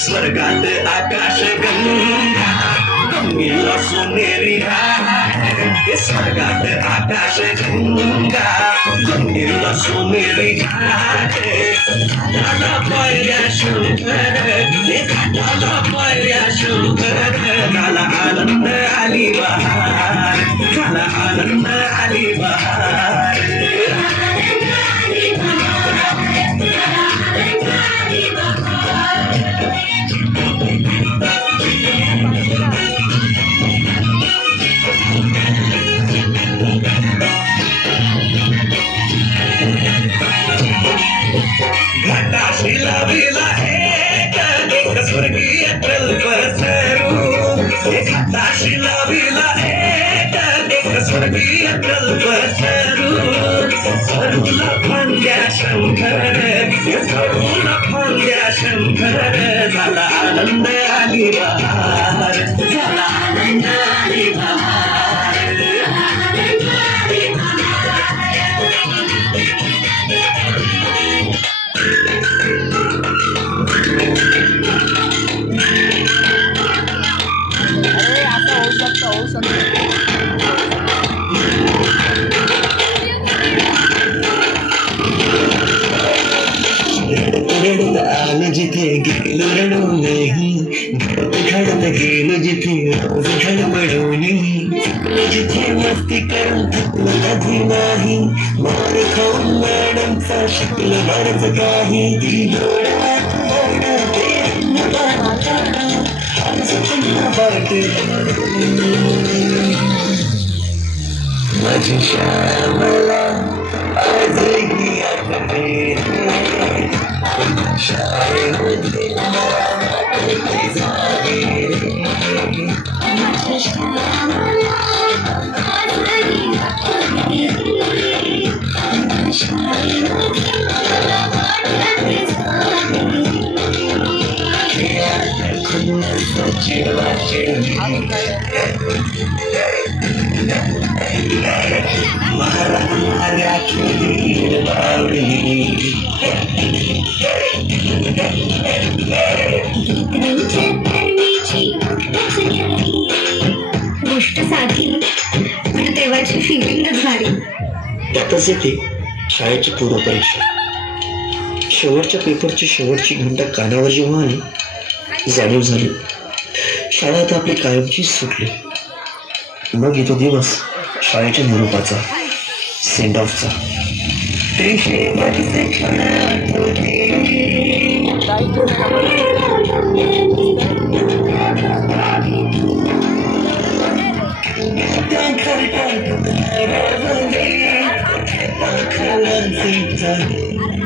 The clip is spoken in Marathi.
स्वर्गात आकाश गंगा गंगेला सोनेरी घाट, स्वर्गात आकाश गंगा गंगेला सोनेरी घाट, घाटाला पायऱ्या शंकर, घाटाला पायऱ्या शंकर, झाला आनंद आली बहार, झाला आनंद आली बहार. घाटाशी लाविला एक स्वर्गीय कल्पतरू, घाटाशी लाविला एक स्वर्गीय कल्पतरू, धरूला फांद्या शंकर, धरूला फांद्या शंकर, झाला आनंद आली बहार, झाला आनंद आली बहार. जिथे गेलो रडवूनही, घडत गेलो जिथे रोज धडपडवली, जिथे मस्ती करून थकलो कधी नाही, मार खाऊन मॅडमचा शिकलो बरंच काही, माझी शाळा आजही आठवते, शाळेमध्ये गोष्ट साधी पण तेव्हाची फिलिंगच भारी. त्यातच येते शाळेची पूर्वपरीक्षा. शेवटच्या पेपरची शेवटची घंटा कानावर जेव्हा आली, जाणीव झाली शाळा आता आपली कायमचीच सुटली. मग येतो दिवस शाळेच्या निरोपाचा, सेंड ऑफचा. ते शेवटचे क्षण आठवते. त्या खरटात घरामध्ये पाखरांचे जाणे.